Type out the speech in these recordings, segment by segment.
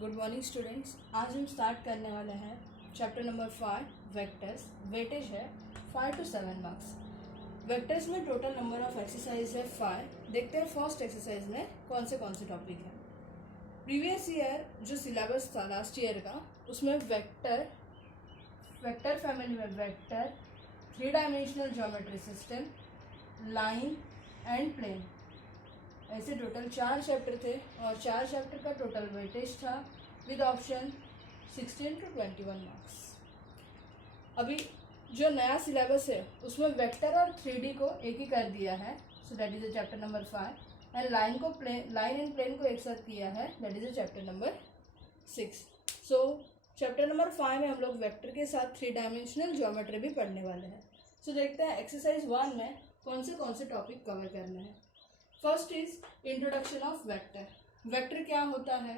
Good morning students. आज हम start करने वाले हैं चैप्टर नंबर 5 वेक्टर्स। वेटेज है 5 to 7 मार्क्स। वेक्टर्स में टोटल नंबर ऑफ एक्सरसाइज है 5। देखते हैं फर्स्ट एक्सरसाइज में कौन से टॉपिक है। प्रीवियस ईयर जो सिलेबस था लास्ट ईयर का, उसमें वेक्टर फैमिली में vector, 3 dimensional geometry system, line and plane, ऐसे टोटल 4 चैप्टर थे और 4 चैप्टर का टोटल वेटेज था विद ऑप्शन 16 to 21 मार्क्स। अभी जो नया सिलेबस है उसमें वेक्टर और 3D को एक ही कर दिया है, so that is a chapter number 5, and line and plane को एक साथ किया है, that is a chapter number 6। So chapter number 5 में हम लोग वेक्टर के साथ 3 डायमेंशनल ज्योमेट्री भी पढ़ने वाले हैं। सो देखते हैं एक्सरसाइज 1 में कौन से टॉपिक कवर करने हैं। First is introduction of vector. Vector क्या होता है,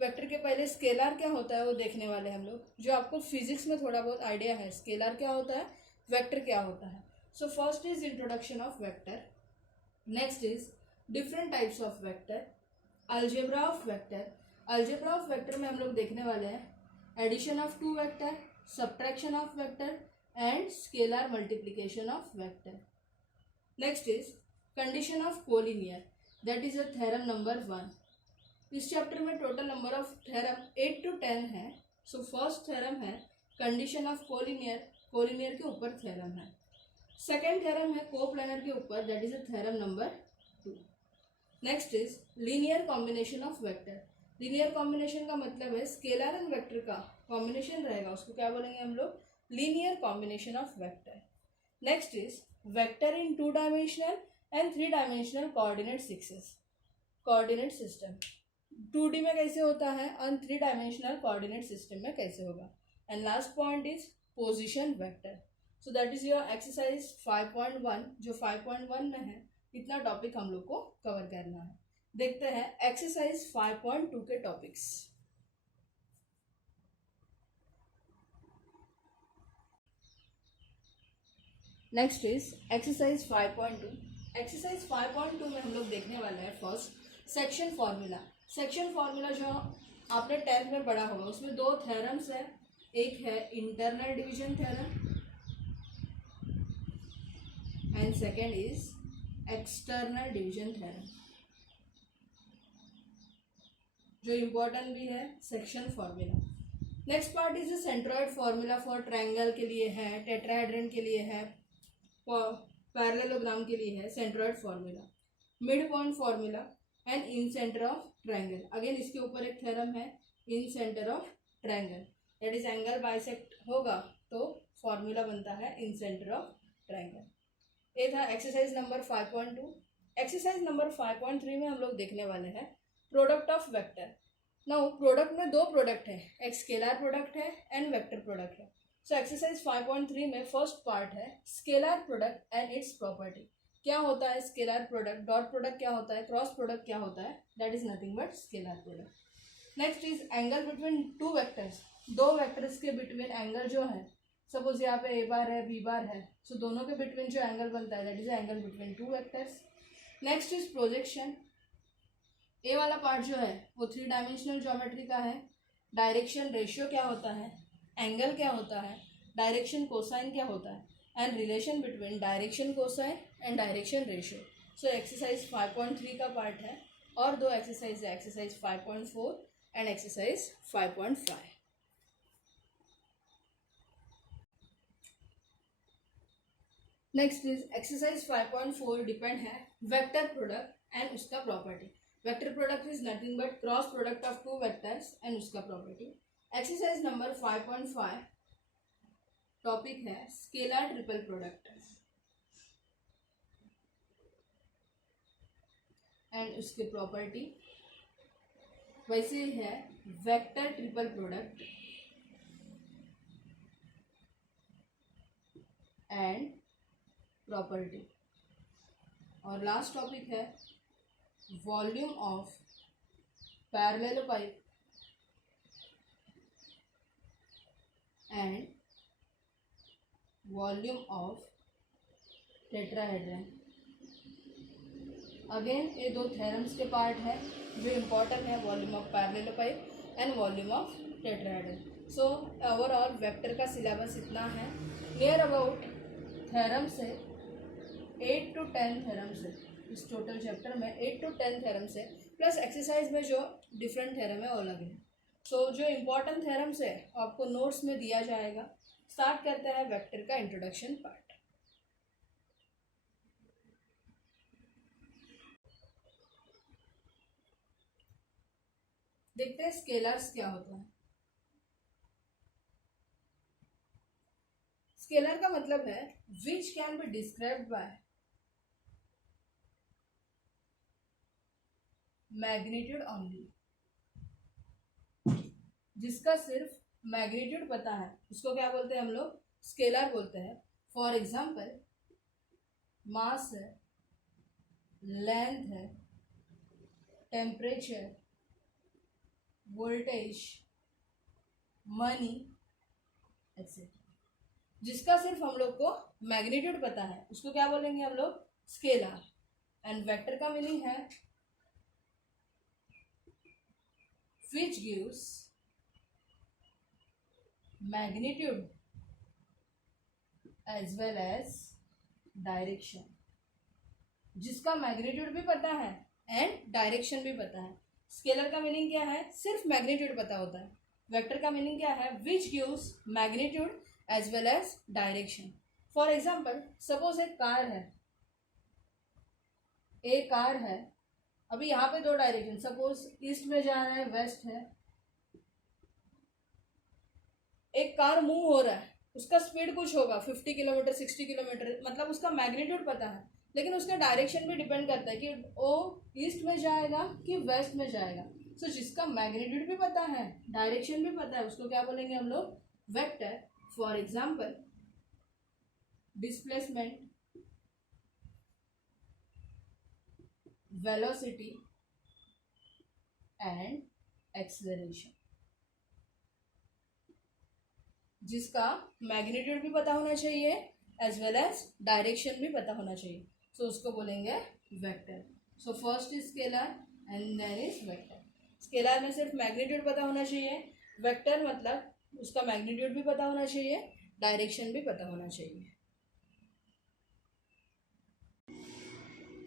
वेक्टर के पहले स्केलर क्या होता है वो देखने वाले हम लोग, जो आपको फिजिक्स में थोड़ा बहुत आइडिया है। स्केलर क्या होता है, वेक्टर क्या होता है। So first is introduction of vector. Next is different types of vector, algebra of vector. Algebra of vector में हम लोग देखने वाले हैं addition of 2 vector, subtraction of vector and scalar multiplication of vector. Next is condition of collinear, that is a theorem number 1। इस chapter में total number of theorem 8 to 10 है। So first theorem है कंडीशन ऑफ कोलिनियर, कोलिनियर के ऊपर theorem है। Second theorem है coplanar के ऊपर, that is a theorem number 2। Next is linear combination of vector. Linear combination का मतलब है स्केलर एंड वेक्टर का कॉम्बिनेशन रहेगा, उसको क्या बोलेंगे हम लोग, linear combination of vector. Next is vector in 2 dimensional and 3 dimensional coordinate system. 2D में कैसे होता है और 3 डायमेंशनल कोऑर्डिनेट सिस्टम में कैसे होगा। And last point is position vector. So that is your exercise 5.1, जो 5.1 में है। इतना टॉपिक हम लोग को कवर करना है। देखते हैं एक्सरसाइज 5.2 के topics. Next is exercise 5.2। Exercise 5.2 में हम लोग देखने वाले हैं first section formula. Section formula जो आपने 10th में पढ़ा होगा, उसमें 2 थ्योरम्स है। एक है internal division theorem and second is external division theorem, जो इम्पोर्टेंट भी है section formula. Next part is centroid formula for triangle के लिए है, टेट्राहेड्रन के लिए है, पैरेललोग्राम के लिए है centroid formula, mid point formula and incentre of triangle. Again इसके ऊपर एक थ्योरम है incentre of triangle, that is angle bisect होगा तो फार्मूला बनता है इन सेंटर ऑफ ट्रायंगल। ये था एक्सरसाइज नंबर 5.2। एक्सरसाइज नंबर 5.3 में हम लोग देखने वाले हैं product of vector. Now product में 2 प्रोडक्ट है, एक स्केलर प्रोडक्ट है एंड वेक्टर प्रोडक्ट है। सो एक्सरसाइज 5.3 में फर्स्ट पार्ट है scalar product and it's property. क्या होता है स्केलर प्रोडक्ट, डॉट प्रोडक्ट क्या होता है, क्रॉस प्रोडक्ट क्या होता है, that is nothing but scalar product. Next is angle between 2 vectors. 2 vectors के बिटवीन एंगल जो है, सपोज यहाँ पे ए बार है, बी बार है, सो दोनों के बिटवीन जो एंगल बनता है that is angle between 2 vectors. Next is projection. A वाला पार्ट जो है वो 3 डायमेंशनल ज्योमेट्री का है। डायरेक्शन रेशियो क्या होता है, एंगल क्या होता है, डायरेक्शन कोसाइन क्या होता है, and relation between direction cosine and direction ratio. So exercise 5.3 का पार्ट है और 2 एक्सरसाइज है, exercise 5.4 and exercise 5.5। Next is exercise 5.4 depend है वेक्टर प्रोडक्ट एंड उसका property. Vector product is nothing but cross product of 2 vectors and उसका property. Exercise number 5.5 topic है scalar triple product and उसके property. वैसे ही है vector triple product and property. और last topic है volume of parallelepiped and volume of tetrahedron. Again ये 2 theorems के part है जो इम्पोर्टेंट है, volume of parallelepiped and volume of tetrahedral. So overall vector का सिलेबस इतना है। नियर अबाउट थ्योरम से 8 to 10 थ्योरम से, इस टोटल चैप्टर में 8 to 10 थ्योरम से, प्लस एक्सरसाइज में जो डिफरेंट थ्योरम है वो लगे। सो जो इम्पोर्टेंट थ्योरम्स है आपको नोट्स में दिया जाएगा। स्टार्ट करते हैं वेक्टर का इंट्रोडक्शन पार्ट। देखते हैं स्केलर्स क्या होता है। स्केलर का मतलब है which can be described by magnitude only, जिसका सिर्फ मैग्नीट्यूड पता है उसको क्या बोलते हैं हम लोग, स्केलर बोलते हैं। फॉर एग्जाम्पल मास है, लेंथ है, टेम्परेचर, वोल्टेज, मनी एक्सेट्रा। जिसका सिर्फ हम लोग को मैग्नीट्यूड पता है उसको क्या बोलेंगे हम लोग, स्केलर। एंड वेक्टर का मीनिंग है which gives magnitude as well as direction, जिसका मैग्नीट्यूड भी पता है एंड डायरेक्शन भी पता है। स्केलर का मीनिंग क्या है, सिर्फ मैग्नीट्यूड पता होता है। वेक्टर का मीनिंग क्या है, which gives magnitude as well as direction. For example suppose एक कार है, एक कार है, अभी यहाँ पे दो डायरेक्शन, सपोज ईस्ट में जा रहा है, वेस्ट है। एक कार मूव हो रहा है, उसका स्पीड कुछ होगा 50 किलोमीटर 60 किलोमीटर, मतलब उसका मैग्नीट्यूड पता है, लेकिन उसका डायरेक्शन भी डिपेंड करता है कि वो ईस्ट में जाएगा कि वेस्ट में जाएगा। सो जिसका मैग्नीट्यूड भी पता है, डायरेक्शन भी पता है, उसको क्या बोलेंगे हम लोग, vector. For example displacement, velocity and acceleration. जिसका मैग्नीट्यूड भी पता होना चाहिए एज वेल एज डायरेक्शन भी पता होना चाहिए, सो उसको बोलेंगे vector. So first is scalar and then is vector. Scalar में सिर्फ मैग्नीट्यूड पता होना चाहिए, वेक्टर मतलब उसका मैग्नीट्यूड भी पता होना चाहिए, डायरेक्शन भी पता होना चाहिए।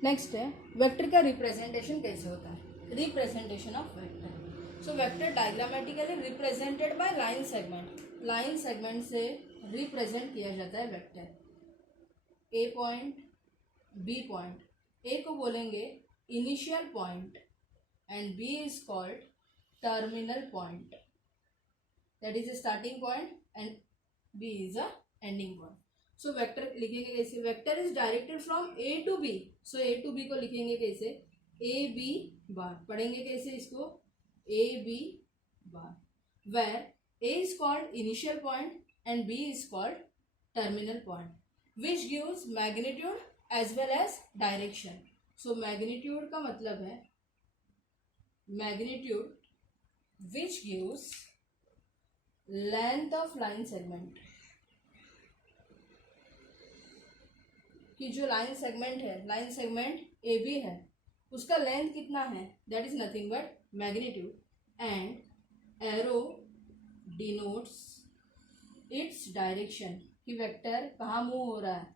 नेक्स्ट है वेक्टर का रिप्रेजेंटेशन कैसे होता है, representation of vector. So vector diagrammatically represented by line segment, line segment से रिप्रेजेंट किया जाता है vector. A point, B point, A को बोलेंगे initial point and B is called terminal point, that is a starting point and B is a ending point. So vector लिखेंगे कैसे, vector is directed from A to B. So A to B को लिखेंगे कैसे, A B bar, पढ़ेंगे कैसे इसको, A B bar, where A is called initial point and B is called terminal point, which gives magnitude as well as direction. So magnitude का मतलब है magnitude which gives length of line segment, कि जो line segment है, line segment A B है, उसका length कितना है, that is nothing but magnitude. And arrow denotes its direction, कि वेक्टर कहाँ मूव हो रहा है,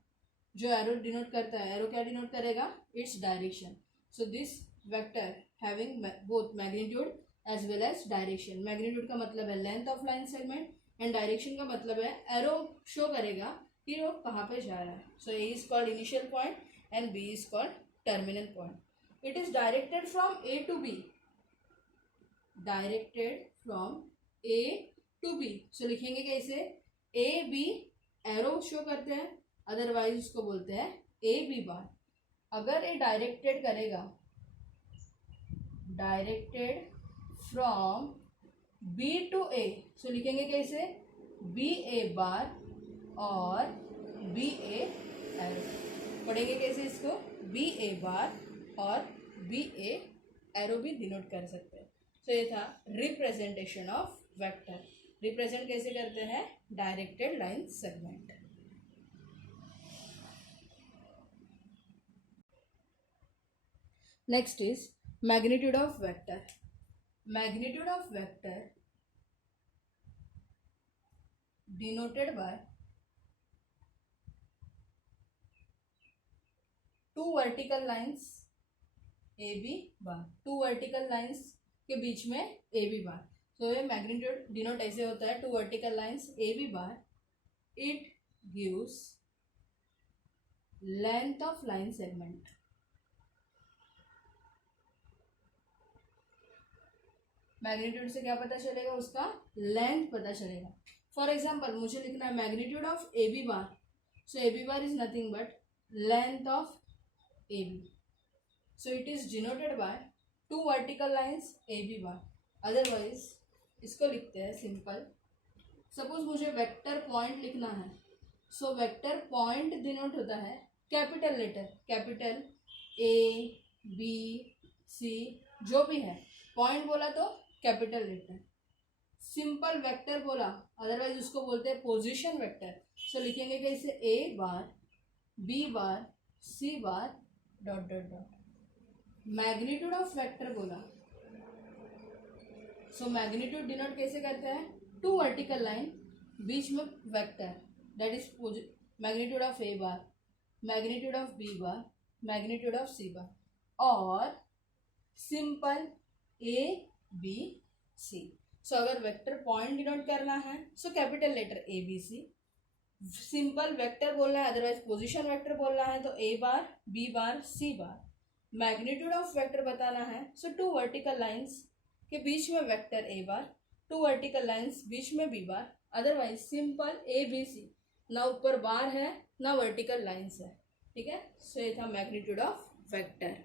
जो एरो डिनोट करता है, एरो क्या डिनोट करेगा, its direction. So this vector having both magnitude as well as direction. Magnitude का मतलब है length of line segment and direction का मतलब है एरो शो करेगा कि वो कहाँ पे जा रहा है। So A is called initial point and B is called terminal point. It is directed from A to B, directed from A to B. So लिखेंगे कैसे, ए बी एरो शो करते हैं, अदरवाइज उसको बोलते हैं ए बी बार। अगर A directed करेगा, directed from B to A, so लिखेंगे कैसे, बी ए बार और बी ए एरो। पढ़ेंगे कैसे इसको, बी ए बार और बी ए एरो भी डिनोट कर सकते हैं। तो ये था रिप्रेजेंटेशन ऑफ वेक्टर। रिप्रेजेंट कैसे करते हैं, directed line segment. Next is magnitude of vector. Magnitude of vector denoted by two vertical lines A B bar, two vertical lines के बीच में ए बी बार। तो ये मैग्नीट्यूड डिनोट ऐसे होता है, two vertical lines A B bar, it gives length of line segment. Magnitude से क्या पता चलेगा, उसका लेंथ पता चलेगा। फॉर एग्जाम्पल मुझे लिखना है magnitude of A B bar, so A B bar is nothing but length of A B, so it is denoted by two vertical lines A B bar. Otherwise इसको लिखते हैं simple, suppose मुझे vector point लिखना है, सो vector point denote होता है capital letter, capital A B C जो भी है, पॉइंट बोला तो कैपिटल लेटर, सिंपल वेक्टर बोला अदरवाइज उसको बोलते हैं पोजीशन वेक्टर। सो लिखेंगे कैसे, A bar B bar C bar dot dot dot. Magnitude of vector बोला, सो मैग्नीट्यूड डिनोट कैसे करते हैं, टू वर्टिकल लाइन बीच में vector, that is magnitude of A bar, magnitude of B bar, magnitude of C bar, और simple A B सी। सो अगर vector point denote करना है so capital letter A B C, simple vector बोलना है otherwise position vector बोलना है तो A bar B bar C bar. Magnitude of vector बताना है सो टू वर्टिकल लाइंस के बीच में vector A bar, two vertical lines बीच में B bar, otherwise simple A B C, ना ऊपर बार है ना वर्टिकल लाइंस है। ठीक है, सो ये था मैग्नीट्यूड ऑफ वेक्टर।